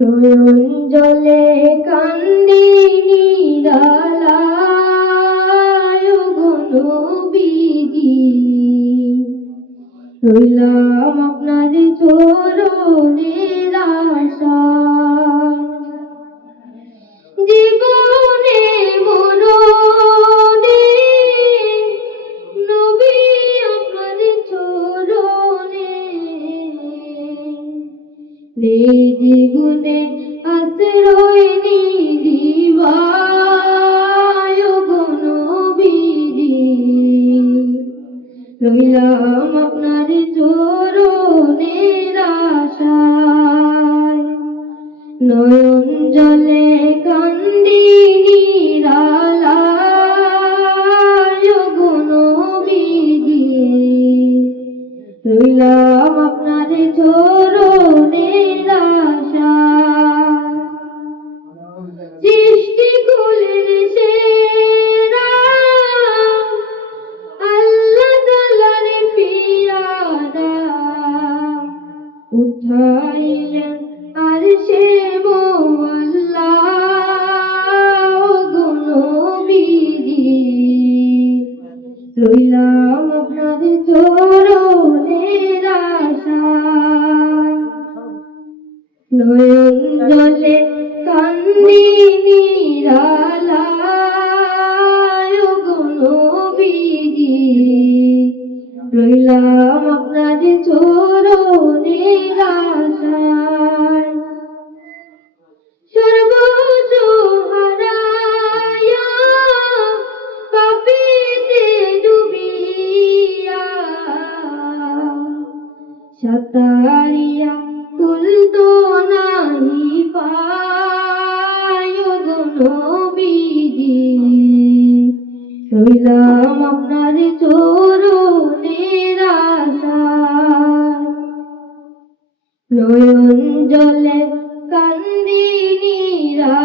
নয়ন জলে কান্দি নিরালায় গো নবীজি, রইলাম আপনার চরণের আশায়। জীবনে মরণে নবী আপনার চরণে, জীবনে আশ্রয় নিদিবায় গো নবীজি, রইলাম আপনার চরণের আশায়। নয়ন জলে কান্দি নিরালায় গো নবীজি, রইলাম আপনার চরণের আশায়। সৃষ্টিকুলের সেরা আল্লাহ তাআলার পিয়ারা, উঠাইলেন আরশে মোয়াল্লা গো নবীজি, রইলাম আপনার চরণের আশায়। নয়ন জলে কান্দি নিরালায় গো নবীজি, রইলাম আপনার চরণের আশায়। সর্বস্ব হারাইয়া পাপীতে ডুবিয়া, সাঁতারিয়া কুল তো নাহি পায় গো নবীজি, রইলাম আপনার চরণের আশায়। নয়ন জলে কান্দি নিরা